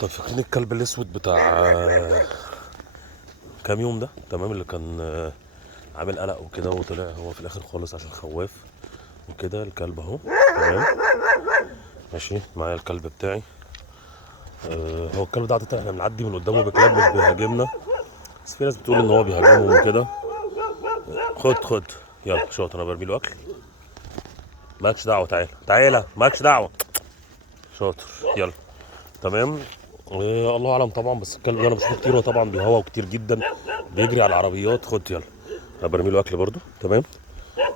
طب فاكرين الكلب الاسود بتاع كام يوم ده؟ تمام، اللي كان عامل قلق وكده، وطلع هو في الاخر خالص عشان خواف وكده. الكلب اهو. تمام، ماشي معايا الكلب بتاعي. هو الكلب ده عادة احنا بنعدي من قدامه بكلاب مش بيهاجمنا، بس في ناس بتقول ان هو بيهاجمهم وكده. خد يلا شاطر، انا برمي له اكل. مالكش دعوه، تعالى مالكش دعوه. شاطر يلا. تمام. الله اعلم طبعا، بس الكلب ده انا بشوفه كتير، هو طبعا بيهوى كتير جدا، بيجري على العربيات. خد يلا، انا برمي له اكل برضو. تمام،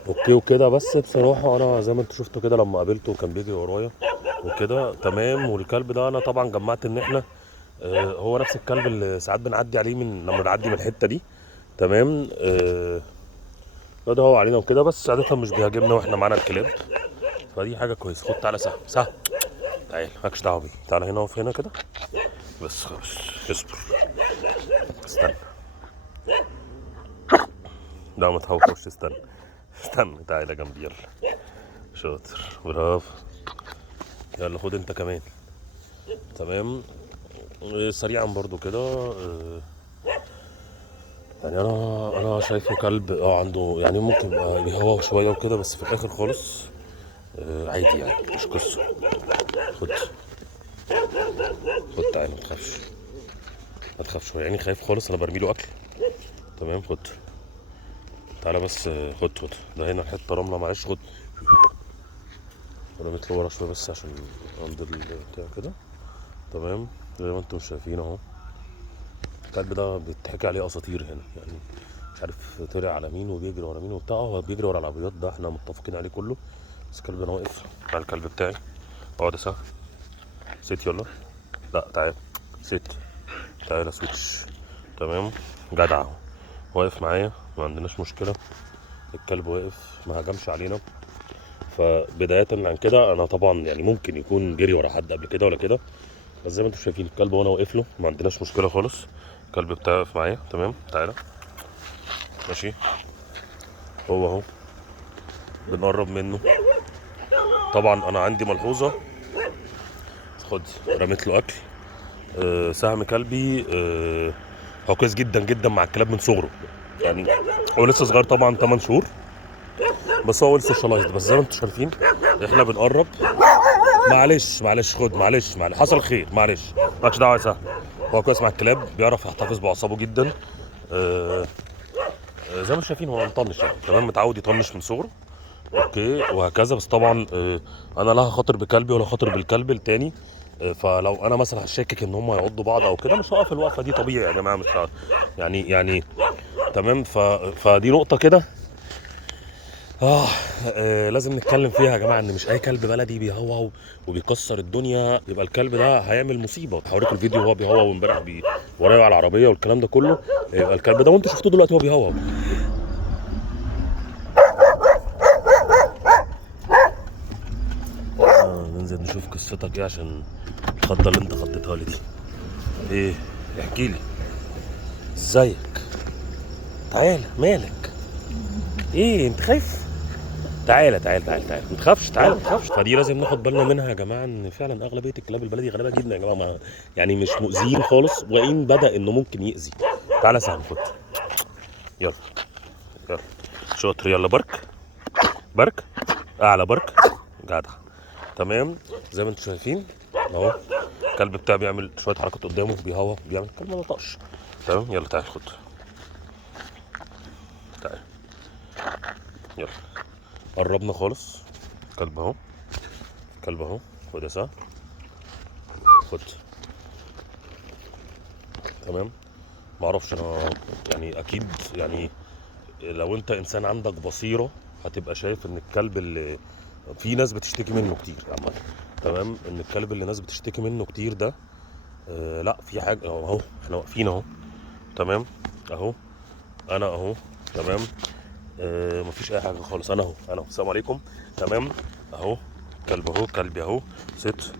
اوكي وكده. بس بصراحه انا زي ما انت شفته كده لما قابلته كان بيجري ورايا وكده. تمام، والكلب ده انا طبعا جمعت ان احنا هو نفس الكلب اللي ساعات بنعدي عليه من لما بنعدي من الحته دي. تمام. ده هو علينا وكده، بس عاده مش بيهاجمنا واحنا معانا الكلاب، فدي حاجه كويسه. خد تعالى سهل تعال، مالكش دعوه بيه. تعالى هنا، اقف هنا كده. بس خلاص، اصبر، استنى. لا ما تهوفوش، استنى تعالى جنبي يلا. شاطر، برافو. يلا خد انت كمان. تمام. سريعا برضو كده. يعني انا شايفه كلب عنده، يعني ممكن يبقى بيهوى شويه وكده، بس في الاخر خالص عادي يعني، مش قصه. خد تعالى، ما تخافش هو يعني خايف خالص، انا برمي له اكل. تمام، خد تعالى بس. خد ده هنا حته رمله، معلش. خد، رميت له ورا شويه بس عشان عند البتاع كده. تمام، زي ما انتم شايفين اهو. الكلب ده بيتحكي عليه اساطير هنا يعني، مش عارف طلع على مين وبيجري ورا مين وبتاع. هو بيجري ورا العربيات، ده احنا متفقين عليه كله. بس الكلب انا واقف مع الكلب بتاعي. اقعد يا سهل، ست يلا. لا تعال، ست، تعالى سويتش. تمام، جدع اهو، واقف معايا، ما عندناش مشكله. الكلب واقف ما هجمش علينا. فبدايه عن كده انا طبعا يعني ممكن يكون جري ورا حد قبل كده ولا كده، بس زي ما انتم شايفين الكلب وانا واقف له ما عندناش مشكله خالص. الكلب بتاعي واقف معايا. تمام، تعالى ماشي. هو اهو بنقرب منه. طبعا انا عندي ملحوظه. خد، رميت له اكل. سهم كلبي هو كويس جدا جدا مع الكلاب من صغره يعني. هو لسه صغير طبعا، 8 شهور، بس هو لسه شلايط. بس زي ما انتم شايفين احنا بنقرب. معلش خد، معلش حصل خير، معلش مالكش دعوه يا سهم. هو كويس مع الكلاب، بيعرف يحتفظ باعصابه جدا. آه زي ما شايفين هو مطنش يعني، تمام، متعود يطنش من صغره. اوكي وهكذا. بس طبعا انا لا هخاطر بكلبي ولا هخاطر بالكلب التاني. فلو انا مثلا هشكك ان هم يعضوا بعض او كده، مش هقف الوقفه دي طبيعي يا جماعه، مش يعني. تمام. فدي نقطه كده. لازم نتكلم فيها يا جماعه، ان مش اي كلب بلدي بيهوهو وبيكسر الدنيا يبقى الكلب ده هيعمل مصيبه. هوريكم الفيديو وهو بيهوهو امبارح ورايا على العربيه والكلام ده كله. يبقى الكلب ده وانتوا شفتوه دلوقتي هو بيهوهو. ننزل نشوف قصتك ايه، عشان الخضه اللي انت خضتها لي دي ايه. احكي لي، ازيك؟ تعالى، مالك؟ ايه انت خايف؟ تعالى ما تخافش، تعالى ما تخافش. فدي لازم ناخد بالنا منها يا جماعه، ان فعلا اغلبيه الكلاب البلدي غالبا جدا يا جماعه يعني مش مؤذيين خالص، وان بدا انه ممكن يأذي. تعالى سهل، خد يلا. يلا شاطر، يلا برك اعلى برك، جدع. تمام، زي ما انتم شايفين اهو الكلب بتاعي بيعمل شويه حركات قدامه، بيهوى بيعمل، الكلب ما طقش. تمام، يلا تعال خد، تعال يلا. قربنا خالص. كلب اهو، كلب اهو. خد يا سهل، خد. تمام. معرفش انا يعني، اكيد يعني لو انت انسان عندك بصيره هتبقى شايف ان الكلب اللي في ناس بتشتكي منه كتير عامه. تمام، ان الكلب اللي ناس بتشتكي منه كتير ده لا في حاجه اهو. احنا واقفين اهو. تمام، اهو انا اهو. تمام. مفيش اي حاجه خالص، انا اهو السلام عليكم. تمام اهو. كلب اهو، كلبي اهو. ست،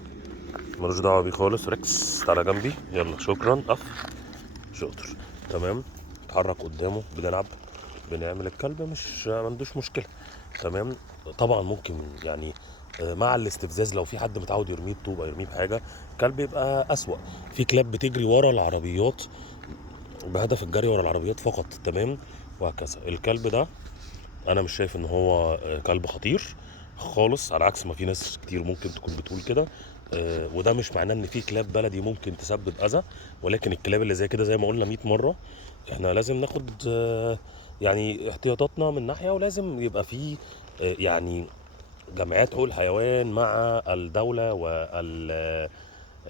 ملوش دعوه بيه خالص. ريكس تعالى جنبي يلا، شكرا، قف. شاطر. تمام، اتحرك قدامه، بنلعب، بنعمل. الكلب مش ما عندوش مشكله. تمام. طبعا ممكن يعني مع الاستفزاز لو في حد متعود يرميه بطوبه يرميه بحاجه، الكلب يبقى اسوأ. في كلاب بتجري ورا العربيات بهدف الجري ورا العربيات فقط، تمام، وهكذا. الكلب ده انا مش شايف ان هو كلب خطير خالص، على عكس ما في ناس كتير ممكن تكون بتقول كده. وده مش معناه ان في كلاب بلدي ممكن تسبب اذى، ولكن الكلاب اللي زي كده زي ما قلنا 100 مره احنا لازم ناخد يعني احتياطاتنا من ناحيه، ولازم يبقى في يعني جمعيات حقوق الحيوان مع الدوله وال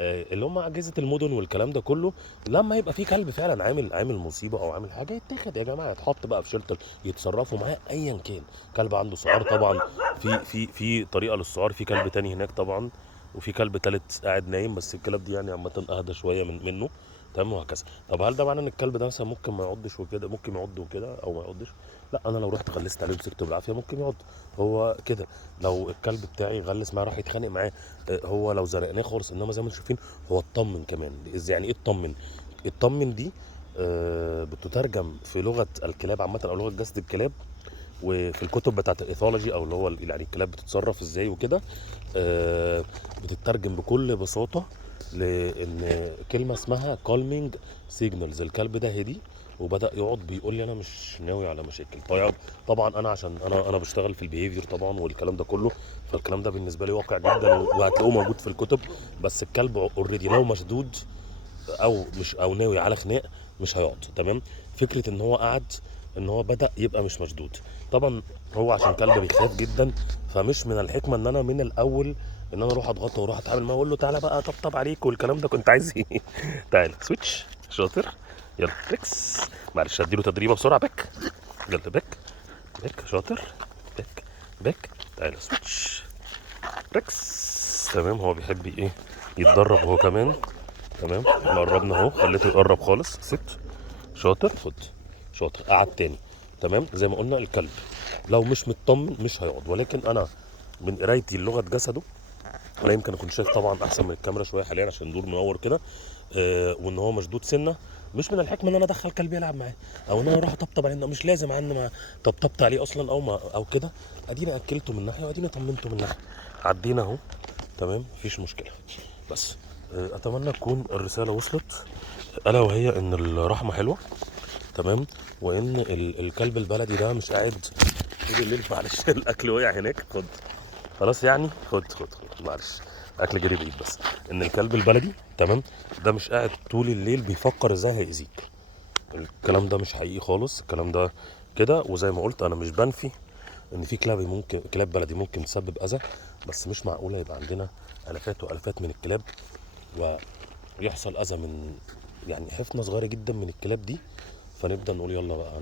اللي هم اجهزه المدن والكلام ده كله. لما يبقى في كلب فعلا عامل مصيبه او عامل حاجه، يتاخد يا جماعه، يتحط بقى في شلتر، يتصرفوا معاه ايا كان. كلب عنده سعار طبعا، في طريقه للسعار، في كلب تاني هناك طبعا، وفي كلب تالت قاعد نايم، بس الكلاب دي يعني عامه اهدى شويه منه، تمام، وهكذا. طب هل ده معناه ان الكلب ده مثلا ممكن ما يعضش وكده؟ ممكن يعض وكده او ما يعضش. لا، انا لو رحت غلست عليه ومسكته بالعافيه ممكن يعض. هو كده. لو الكلب بتاعي غلس معاه راح يتخانق معاه، هو لو زرقناه خالص. انما زي ما انتم شايفين هو اطمن كمان. يعني ايه اطمن؟ اطمن دي بتترجم في لغه الكلاب عامه او لغه جسد الكلاب، وفي الكتب بتاعت الايثولوجي او اللي هو يعني الكلاب بتتصرف ازاي وكده. بتترجم بكل بساطه لان كلمه اسمها كالمينج سيجنالز. الكلب ده هدي وبدا يقعد بيقول لي انا مش ناوي على مشاكل. طبعا انا عشان انا بشتغل في البيهيفير طبعا والكلام ده كله، فالكلام ده بالنسبه لي واقع جدا وهتلاقوه موجود في الكتب. بس الكلب اوريدي لو مشدود او مش او ناوي على خناق مش هيقعد، تمام. فكره ان هو قعد ان هو بدا يبقى مش مشدود. طبعا هو عشان كلب بيخاف جدا، فمش من الحكمه ان انا من الاول ان انا اروح اضغطه واروح اتعامل معاه واقول له تعالى بقى طبطب عليك والكلام ده. كنت عايز ايه؟ تعالى سويتش شاطر، يلا ريكس. معلش هديله تدريبه بسرعه. باك، يلا باك، باك شاطر، باك، باك، تعالى سويتش ريكس. تمام، هو بيحب ايه يتدرب هو كمان. تمام، احنا قربنا اهو، خليته يقرب خالص. ست شاطر، خد شاطر، قعد تاني. تمام، زي ما قلنا الكلب لو مش مطمن مش هيقعد. ولكن انا من قرايتي لغه جسده، انا يمكن اكون شايف طبعا احسن من الكاميرا شويه حاليا عشان النور منور كده، وان هو مشدود سنه. مش من الحكمه ان انا ادخل كلبي يلعب معاه او ان انا اروح اطبطب عليه. مش لازم عن ما طبطبت عليه اصلا او ما او كده. اديني اكلته من ناحيه واديني طمنته من ناحيه، عدينا اهو، تمام، مفيش مشكله. بس اتمنى تكون الرساله وصلت، الا وهي ان الرحمه حلوه، تمام، وان الكلب البلدي ده مش قاعد طول الليل. معلش الاكل وقع هناك، خد خلاص يعني، خد معلش، اكل جري بعيد. بس ان الكلب البلدي، تمام، ده مش قاعد طول الليل بيفكر ازاي هيأذيك. الكلام ده مش حقيقي خالص، الكلام ده كده. وزي ما قلت انا مش بنفي ان في كلاب بلدي ممكن تسبب اذى، بس مش معقوله يبقى عندنا الافات والافات من الكلاب ويحصل اذى من يعني حفنه صغيره جدا من الكلاب دي، فنبدا نقول يلا بقى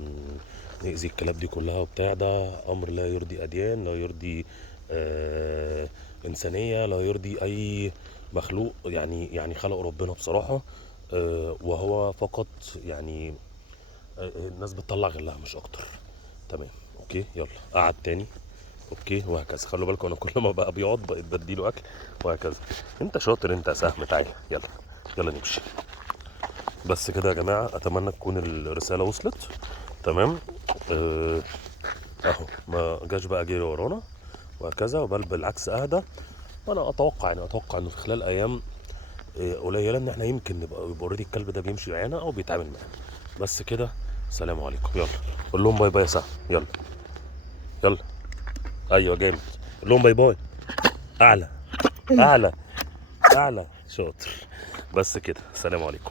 نأذي الكلاب دي كلها وبتاع. ده امر لا يرضي اديان، لا يرضي انسانيه، لا يرضي اي مخلوق يعني خلق ربنا بصراحه. وهو فقط يعني الناس بتطلع غلها مش اكتر. تمام، اوكي، يلا قعد تاني، اوكي، وهكذا. خلوا بالكم انا كل ما بقى بيقعد بقيت بديله اكل وهكذا. انت شاطر انت يا سهم، تعالى يلا، يلا نمشي. بس كده يا جماعه، اتمنى تكون الرساله وصلت، تمام. اهو ما جاش بقى جري ورانا وهكذا، بل بالعكس اهدى. وانا اتوقع انه في خلال ايام قليله ان احنا يمكن يبقى اوريدي الكلب ده بيمشي معانا او بيتعامل معانا. بس كده، سلام عليكم، يلا قول لهم باي باي يا سهم، يلا يلا، ايوه جامد، قول لهم باي باي، اعلى اعلى اعلى، شاطر. بس كده، سلام عليكم.